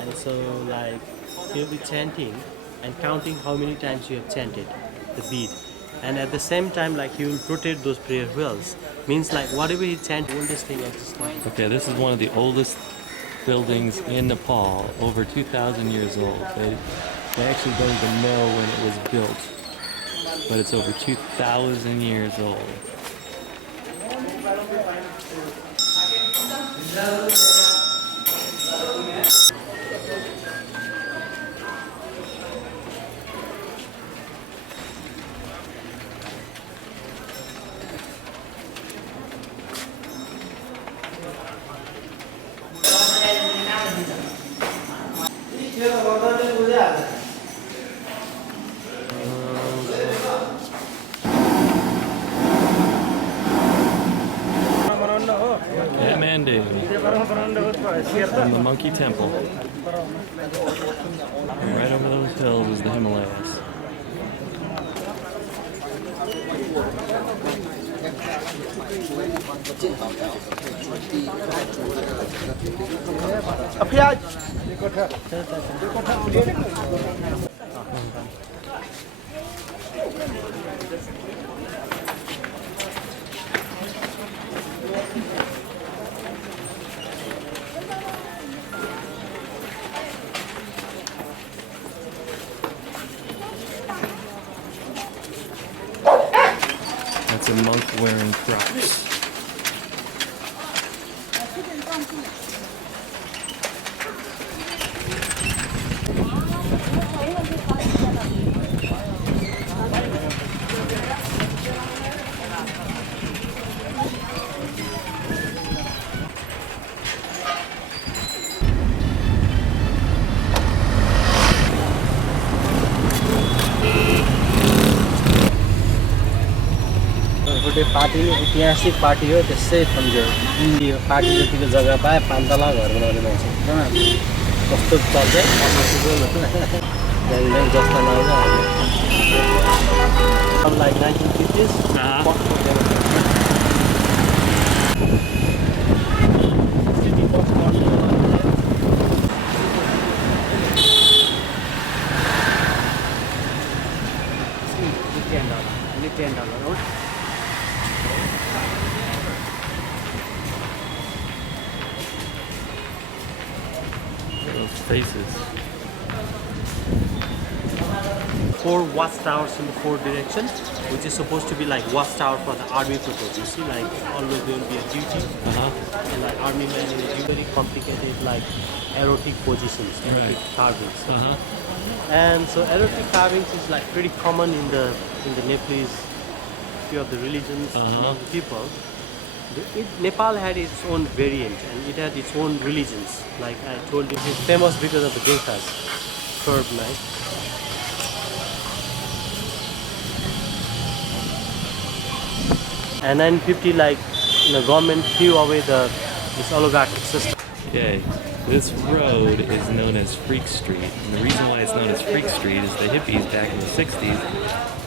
And so like he'll be chanting and counting how many times you have chanted the bead. And at the same time, like he will rotate those prayer wheels. Means like whatever he chants, oldest thing at this time. Okay, this is one of the oldest buildings in Nepal, over 2,000 years old. They actually don't even know when it was built, but it's over 2,000 years old. Kathmandu, from the Monkey Temple. And right over those hills is the Himalayas. That's a monk wearing Crocs. Party ऐतिहासिक party हो त्यसै सम्झ्यो यो party जतिको जग्गा पाए 5 तला घर बनाउने मान्छे कस्तो चल्छ जस्तो नआउँछ like 1950s $10. Those faces. 4 watchtowers in the 4 directions, which is supposed to be like watchtower for the army purpose. You see, like always there will be a duty, and like army men will do very complicated, like erotic positions, erotic carvings. And so erotic carvings is like pretty common in the Nepalese few of the religions among the people. Nepal had its own variant and it had its own religions. Like I told you, it's famous because of the Gurkhas curved knife. And 950, like government threw away this oligarchic system. Okay, this road is known as Freak Street. And the reason why it's known as Freak Street is the hippies back in the 60s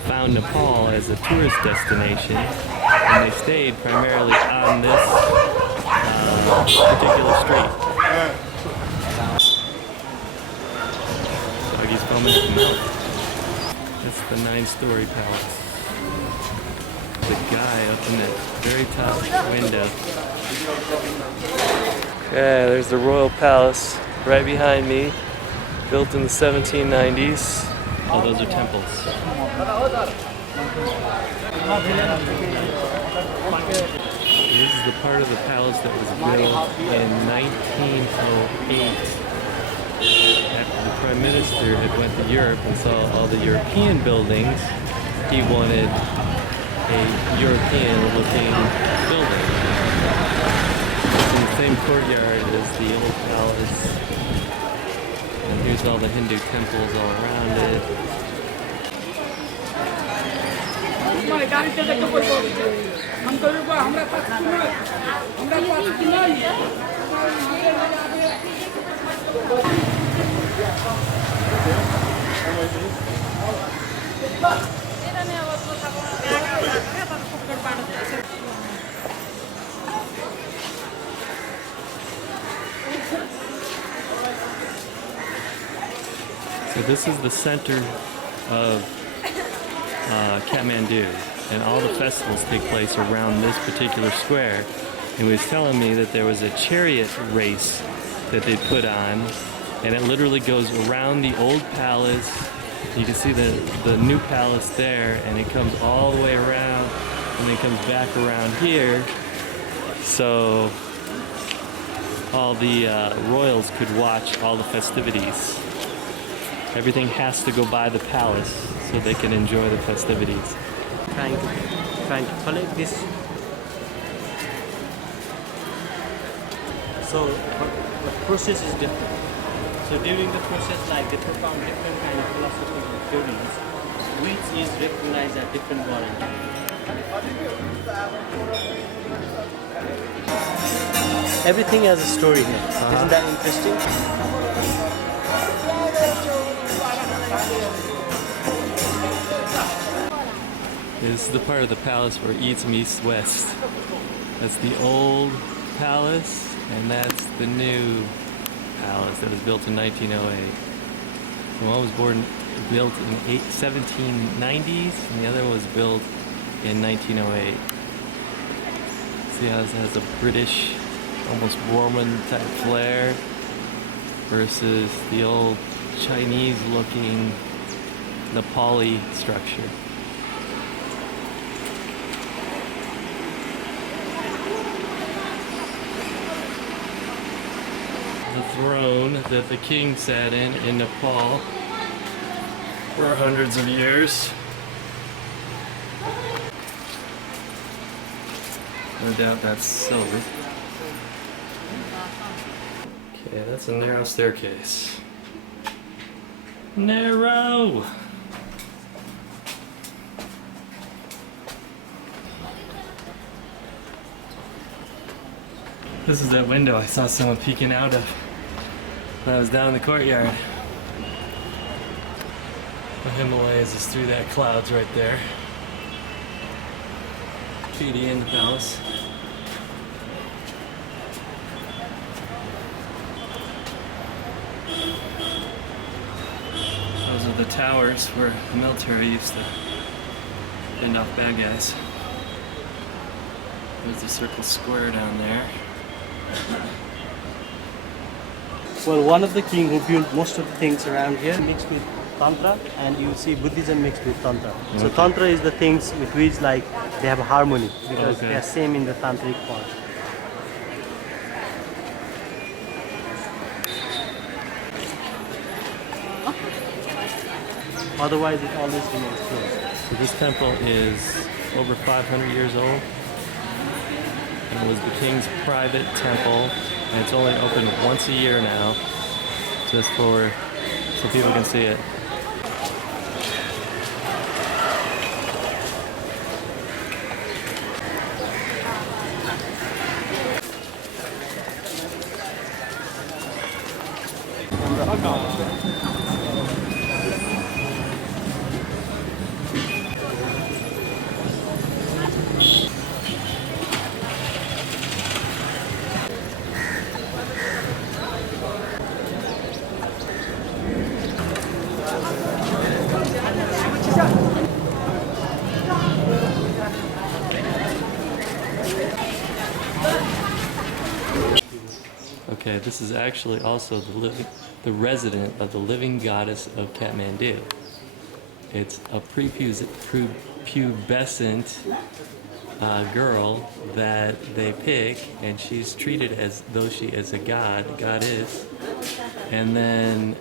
found Nepal as a tourist destination, and they stayed primarily on this particular street. Doggy's foaming at the mouth. That's the 9-story palace. The guy up in that very top window. Yeah, there's the Royal Palace right behind me, built in the 1790s. Oh, those are temples. This is the part of the palace that was built in 1908. After the Prime Minister had went to Europe and saw all the European buildings, he wanted a European-looking building. It's in the same courtyard as the old palace. And here's all the Hindu temples all around it. So this is the center of Kathmandu, and all the festivals take place around this particular square. And he was telling me that there was a chariot race that they put on, and it literally goes around the old palace. You can see the new palace there, and it comes all the way around, and then comes back around here. So all the royals could watch all the festivities. Everything has to go by the palace so they can enjoy the festivities. Trying to collect this. So the process is different. So during the process, like they perform different kind of philosophical theories, which is recognized at different volunteers. Everything has a story here. Isn't that interesting? This is the part of the palace where eats meets west. That's the old palace, and that's the new palace that was built in 1908. The one was built in 1790s, and the other was built in 1908. See how this has a British, almost Roman type flair versus the old Chinese-looking Nepali structure. The throne that the king sat in Nepal for hundreds of years. No doubt that's silver. Okay, that's a narrow staircase. Narrow! This is that window I saw someone peeking out of when I was down in the courtyard. The Himalayas is through that clouds right there. Feeding in the palace. Those are the towers where the military used to fend off bad guys. There's the circle square down there. Well, one of the king who built most of the things around here mixed with Tantra, and you see Buddhism mixed with Tantra. So Tantra is the things with which like they have harmony because they are same in the tantric part. Otherwise, it always remains closed. So this temple is over 500 years old. It was the king's private temple, and it's only open once a year now, just so people can see it. Okay, this is actually also the resident of the living goddess of Kathmandu. It's a prepubescent girl that they pick, and she's treated as though she is a goddess, and then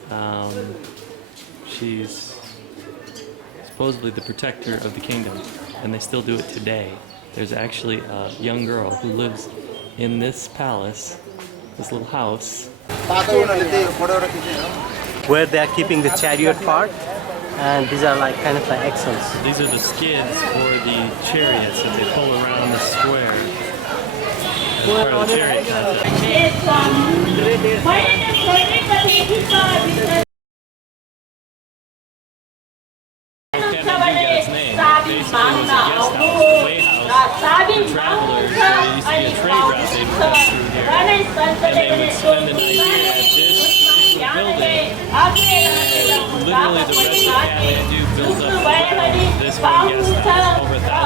she's supposedly the protector of the kingdom, and they still do it today. There's actually a young girl who lives in this palace, this little house, Where they are keeping the chariot part, and these are like kind of like axles. these are the skids for the chariots that they pull around the square. As part of the chariot contest. Kathmandu got its name. It basically was a guest house, a way house for travelers. There used to be a trade route they'd pass through here, and they would spend the night here at this particular building. And the rest of Kathmandu built up around this one guest house, over 1,000